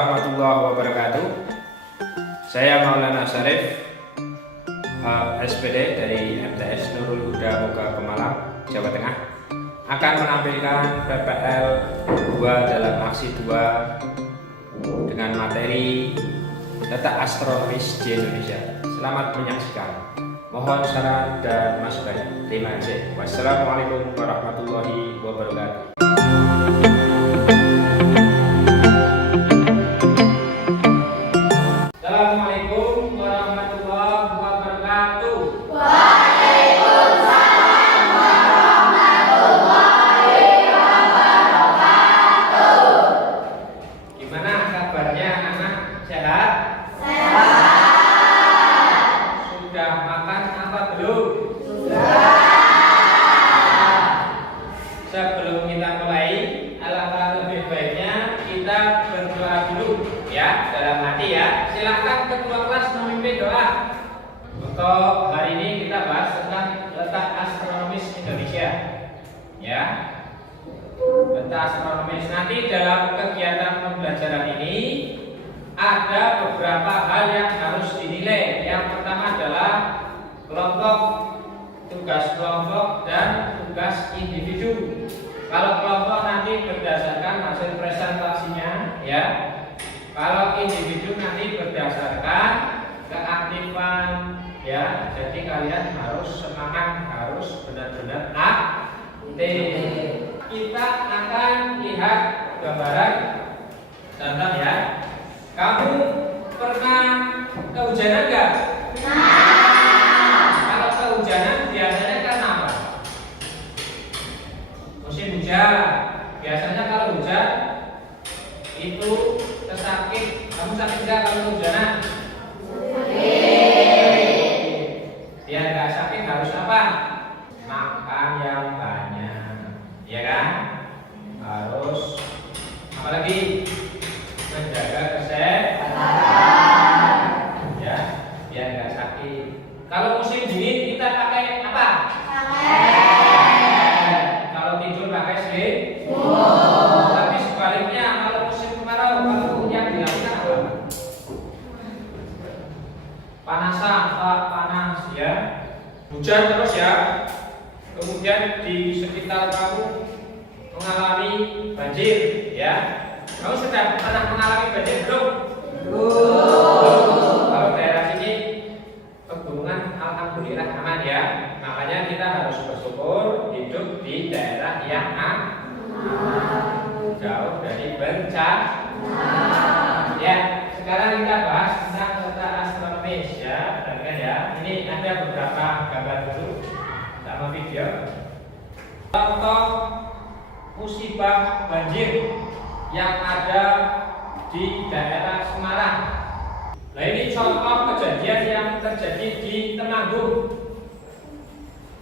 warahmatullahi wabarakatuh. Saya Maulana Syarif, SPD dari MTS Nurul Huda Moga Pemalang, Jawa Tengah, akan menampilkan PPL 2 dalam aksi 2 dengan materi letak astronomis di Indonesia. Selamat menyaksikan. Mohon saran dan masukannya. Terima kasih. Wassalamualaikum warahmatullahi wabarakatuh. Assalamualaikum warahmatullahi wabarakatuh. Waalaikumsalam warahmatullahi wabarakatuh. Gimana kabarnya anak? Sehat? Sehat. Sudah makan apa belum? Sudah. Sebelum kita mulai, alangkah lebih baiknya kita berdoa dulu ya, dalam hati ya. Silakan ketua kelas memimpin doa. Untuk hari ini kita bahas tentang letak astronomis Indonesia ya. Letak astronomis. Nanti dalam kegiatan pembelajaran ini ada beberapa hal yang harus dinilai. Yang pertama adalah kelompok, tugas kelompok dan tugas individu. Kalau kelompok nanti berdasarkan hasil presentasinya ya. Kalau individu nanti berdasarkan keaktifan ya. Jadi kalian harus semangat, harus benar-benar aktif. Kita akan lihat gambaran contoh ya. Kamu pernah kehujanan enggak? Kalau kehujanan biasanya karena apa? Musim hujan. Biasanya kalau hujan itu kesakit. Kamu sakit enggak kalau kehujanan? Biar enggak sakit harus apa? Makan yang banyak, ya kan? Harus apa lagi? Menjaga kesehatan, ya, biar enggak sakit. Kalau musim dingin kita pakai apa? Kalau tidur pakai selimut. Tapi sebaliknya kalau musim kemarau, kalau yang dilakukan apa? Panasan, panas ya. Hujan terus ya. Kemudian di sekitar kamu mengalami banjir ya. Kamu sudah pernah mengalami banjir belum? Belum. Kalau daerah sini pegunungan alhamdulillah aman ya. Makanya kita harus bersyukur hidup di daerah yang jauh dari bencana. Ya, sekarang kita bahas tentang letak astronomis ya. Perhatikan ya. Ini ada beberapa gambar dulu sama video. Contoh musibah banjir yang ada di daerah Semarang. Nah, ini contoh kejadian yang terjadi di Temanggung.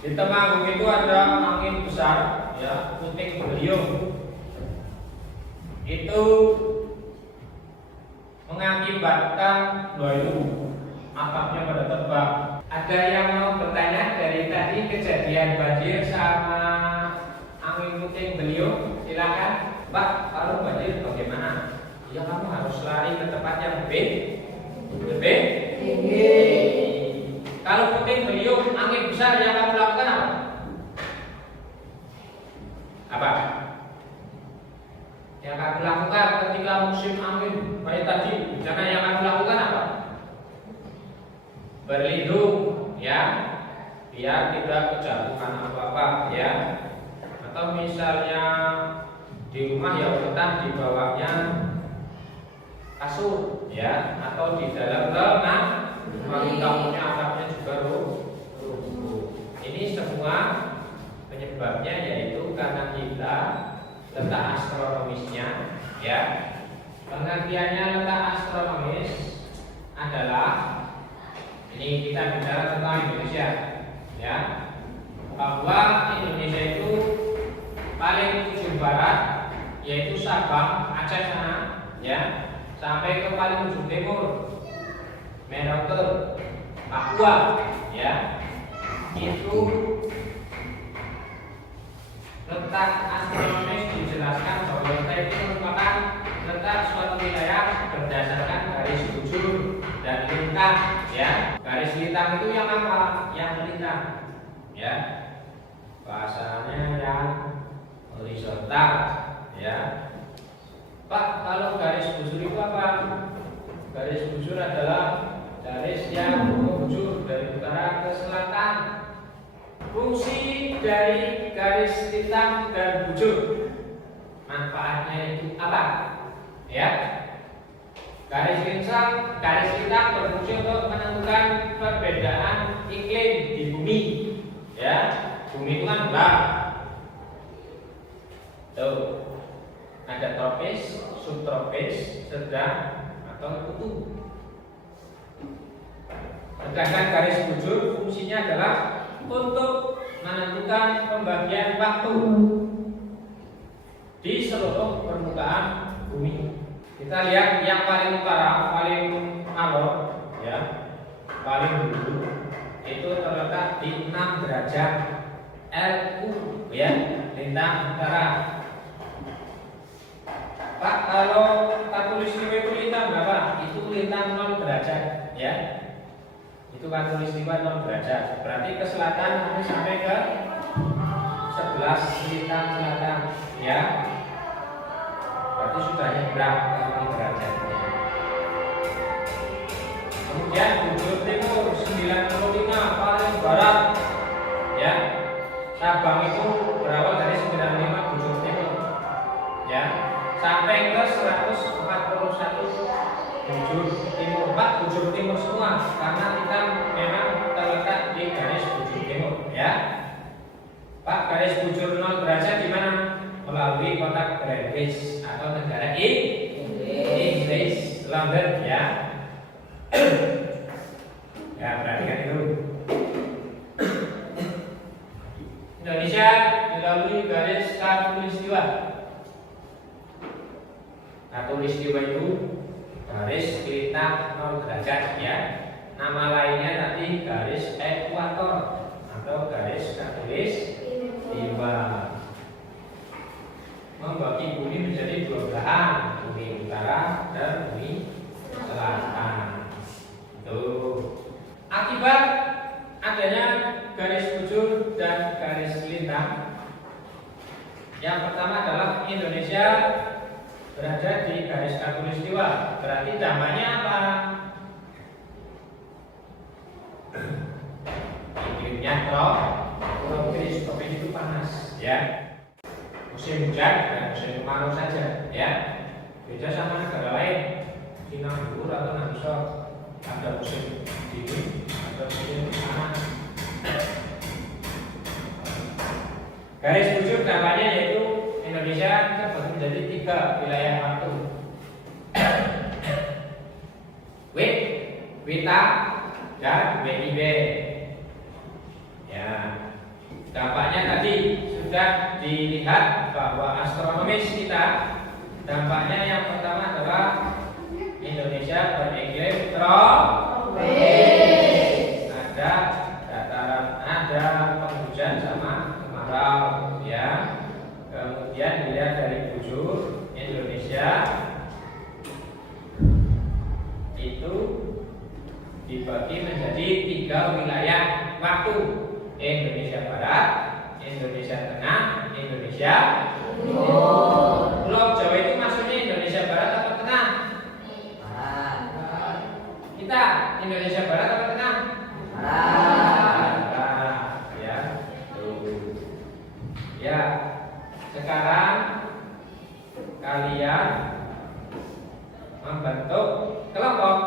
Di Temanggung itu ada angin besar ya, puting beliung. Itu mengakibatkan atapnya pada terbang. Ada yang mau bertanya dari tadi kejadian banjir sama angin puting beliung? Silakan. Pak, kalau banjir bagaimana? Ya kamu harus lari ke tempat yang lebih tinggi. Kalau puting beliung, angin besar, yang kamu lakukan apa? Apa? Yang kamu lakukan ketika musim angin kayak tadi, bencana yang kamu lakukan apa? Berlindung, ya, biar tidak kejatuhan apa-apa, ya. Atau misalnya di rumah ya urutan di bawahnya kasur ya, atau di dalam rumah tamunya atapnya juga rubuh. Ini semua penyebabnya yaitu karena kita letak astronomisnya ya. Pengertiannya letak astronomis adalah ini kita bicara tentang Indonesia ya, bahwa Indonesia itu paling ujung barat yaitu Sabang, Aceh sana, ya, sampai ke paling ujung timur, Merauke, Papua, ya, itu letak astronomis dijelaskan bahwa letak itu merupakan letak suatu wilayah berdasarkan garis bujur dan lintang, ya. Garis lintang itu yang apa? Yang melintang, ya. Bahasanya yang horizontal, ya. Pak, kalau garis bujur itu apa? Garis bujur adalah garis yang membujur dari utara ke selatan. Fungsi dari garis lintang dan bujur, manfaatnya itu apa? Ya, garis lintang berfungsi untuk menentukan perbedaan iklim di bumi. Ya, bumi itu kan bulat. Tuh, ada tropis, subtropis, sedang, atau kutub. Sedangkan garis bujur fungsinya adalah untuk menentukan pembagian waktu di seluruh permukaan bumi. Kita lihat yang paling utara, paling alor, ya, paling dulu itu terletak di 6 derajat LU, ya, lintang utara. Pak, kalau khatulistiwa itu lintang berapa? Itu lintang 0 derajat, ya. Itu khatulistiwa 0 derajat. Berarti ke selatan nanti sampai ke 11 lintang selatan, ya. Berarti sudah nyebrang ke derajatnya. Kemudian bujur timur 95 paling barat, ya. Sabang itu berawal dari 95 bujur timur, ya, sampai ke 141 bujur timur. Pak, bujur timur semua karena kita memang terletak di garis bujur timur, ya. Pak, garis bujur 0 derajat di mana? Melalui kotak Greenwich atau negara Inggris, London, ya. Ya, perhatikan itu. Indonesia melalui garis khatulistiwa. Khatulistiwa itu garis lintang 0 derajat, ya. Nama lainnya tadi garis ekuator atau garis khatulistiwa. Membagi bumi menjadi 2 belahan, bumi utara dan bumi selatan. Tuh. Akibat adanya garis bujur dan garis lintang, yang pertama adalah Indonesia berada di garis khatulistiwa. Berarti dampaknya apa? Iklimnya tropis, tropis itu panas, ya. Musim hujan dan musim kemarau saja, ya. Beda sama negara lain, Cina Timur atau Namso, ada musim dingin, ada musim panas. Garis bujur dampaknya yaitu Indonesia terbagi menjadi 3 wilayah waktu. WITA dan WIB. Ya, dampaknya tadi sudah dilihat bahwa astronomis kita, dampaknya yang pertama adalah Indonesia beriklim tropis. Ada dataran, ada penghujan sama kemarau, ya. Kemudian dilihat dari bujur Indonesia itu dibagi menjadi 3 wilayah waktu: Indonesia Barat, Indonesia Tengah, Indonesia Timur. Pulau Jawa itu maksudnya Indonesia Barat atau Tengah? Barat. Kita Indonesia Barat atau Tengah? Barat. Ya. Tuh. Ya. Sekarang kalian membentuk kelompok.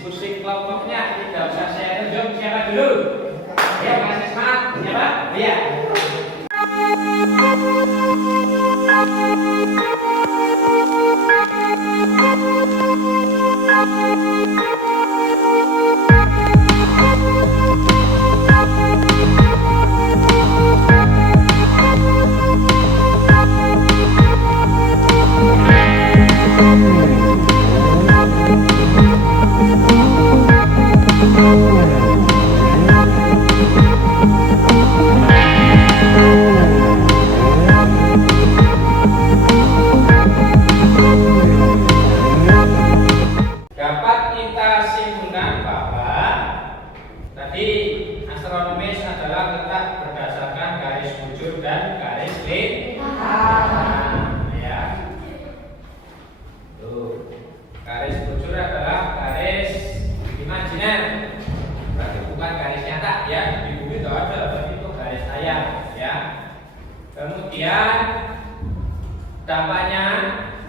diskusi kelompoknya tidak usah saya tunjuk siapa dulu. Ya, kasih semangat. Siapa? Iya. Dapat kita simpulkan bahwa tadi astronomis adalah letak berdasarkan garis bujur dan garis lintang. Ya. Tuh. Garis bujur adalah garis imajiner. Berarti bukan garis nyata ya. Di bumi itu ada, berarti itu garis hayal ya. Kemudian dampaknya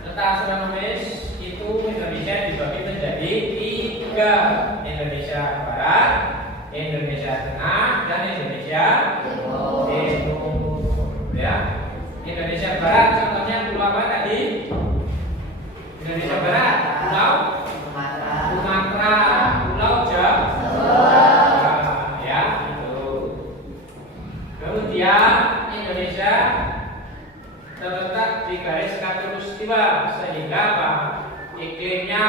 letak astronomis itu Indonesia dibagi menjadi 3: Indonesia Barat, Indonesia Tengah, dan Indonesia Timur. Ya, Indonesia Barat contohnya pulau apa tadi? Indonesia Barat, pulau Sumatera, pulau Jawa. Ya, itu. Kemudian Indonesia terletak di garis khatulistiwa sehingga apa? Iklimnya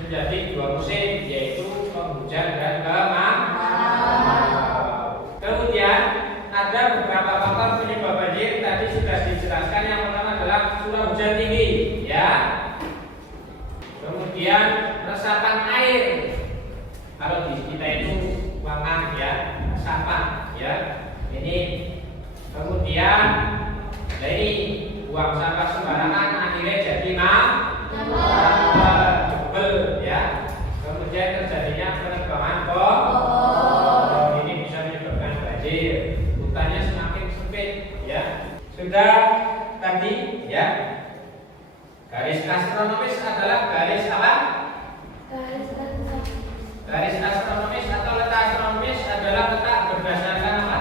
menjadi 2 musim, yaitu penghujan dan kemarau. Kemudian ada beberapa faktor penyebab banjir tadi sudah dijelaskan. Yang pertama adalah curah hujan tinggi, ya. Kemudian resapan air. Kalau di kita itu uangan ya, resapan ya. Ini kemudian ini buang sampah sembarangan akhirnya jadi tebel ya. Kemudian terjadinya penebangan pohon. Ini bisa menyebabkan banjir. Hutannya semakin sempit ya. Sudah tadi ya. Garis astronomis adalah garis apa? Garis astronomis atau letak astronomis adalah letak berdasarkan apa?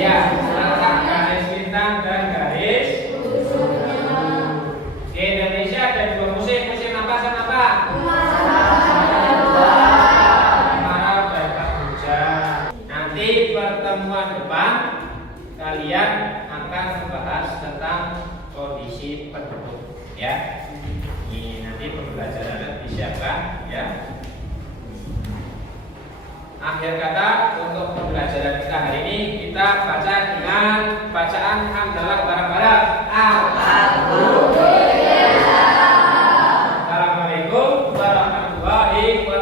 Ya, letak garis bintang dan garis. Di Indonesia ada 2 musim. Musim apa sama apa? Kemarau dan penghujan. Nanti pertemuan depan kalian akan membahas tentang kondisi penduduk ya. Ini nanti pembelajaran disiapkan ya. Akhir kata untuk pembelajaran kita hari ini kita baca dengan bacaan hamdalah bareng-bareng. Alhamdulillah. Assalamualaikum warahmatullahi wabarakatuh.